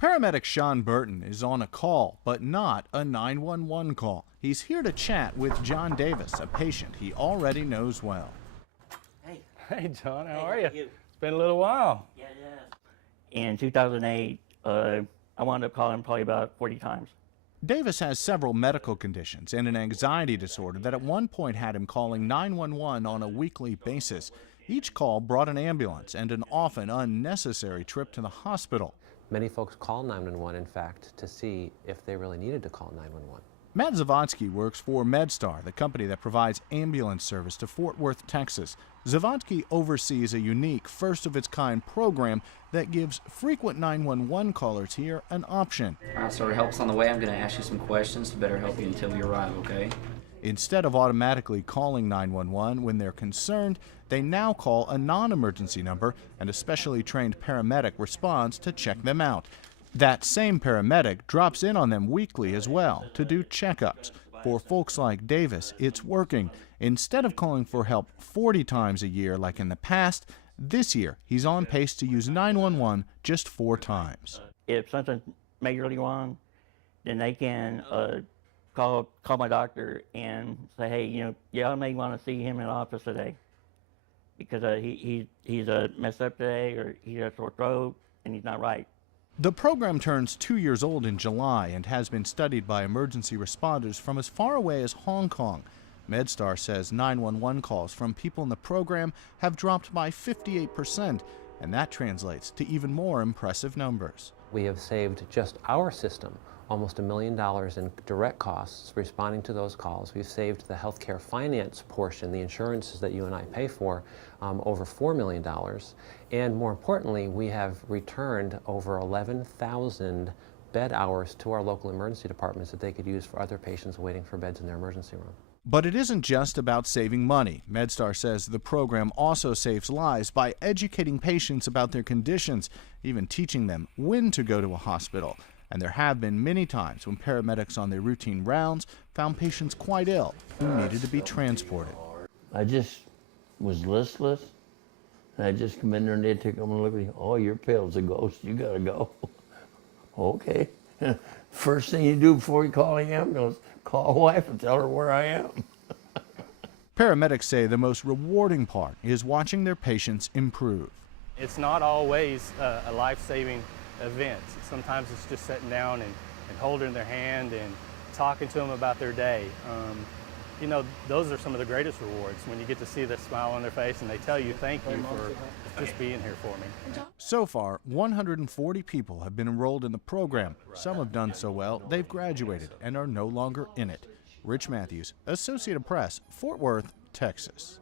Paramedic Sean Burton is on a call, but not a 911 call. He's here to chat with John Davis, a patient he already knows well. Hey, John, how are you? It's been a little while. Yeah, it is. In 2008, I wound up calling probably about 40 times. Davis has several medical conditions and an anxiety disorder that at one point had him calling 911 on a weekly basis. Each call brought an ambulance and an often unnecessary trip to the hospital. Many folks call 911, in fact, to see if they really needed to call 911. Matt ZAVADSKY works for MedStar, the company that provides ambulance service to Fort Worth, Texas. ZAVADSKY oversees a unique, first-of-its-kind program that gives frequent 911 callers here an option. All right, so to help us on the way, I'm going to ask you some questions to better help you until we arrive, okay? Instead of automatically calling 911 when they're concerned, they now call a non-emergency number, and a specially trained paramedic responds to check them out. That same paramedic drops in on them weekly as well to do checkups. For folks like Davis, it's working. Instead of calling for help 40 times a year like in the past, this year he's on pace to use 911 just 4 times. If something's majorly wrong, then they can call my doctor and say, hey, y'all may want to see him in the office today because he's messed up today, or he has a sore throat and he's not right. The program turns 2 years old in July and has been studied by emergency responders from as far away as Hong Kong. MedStar says 911 calls from people in the program have dropped by 58%, and that translates to even more impressive numbers. We have saved just our system almost $1 million in direct costs responding to those calls. We've saved the healthcare finance portion, the insurances that you and I pay for, over $4 million. And more importantly, we have returned over 11,000 bed hours to our local emergency departments that they could use for other patients waiting for beds in their emergency room. But it isn't just about saving money. MedStar says the program also saves lives by educating patients about their conditions, even teaching them when to go to a hospital. And there have been many times when paramedics on their routine rounds found patients quite ill who needed to be transported. I just was listless, and I just come in there and they took them and look at me. Oh, your pale's a ghost, you gotta go. Okay. First thing you do before you call the ambulance, call a wife and tell her where I am. Paramedics say the most rewarding part is watching their patients improve. It's not always a life-saving event. Sometimes it's just sitting down and holding their hand and talking to them about their day. Those are some of the greatest rewards, when you get to see the smile on their face and they tell you thank you for just being here for me. So far, 140 people have been enrolled in the program. Some have done so well, they've graduated and are no longer in it. Rich Matthews, Associated Press, Fort Worth, Texas.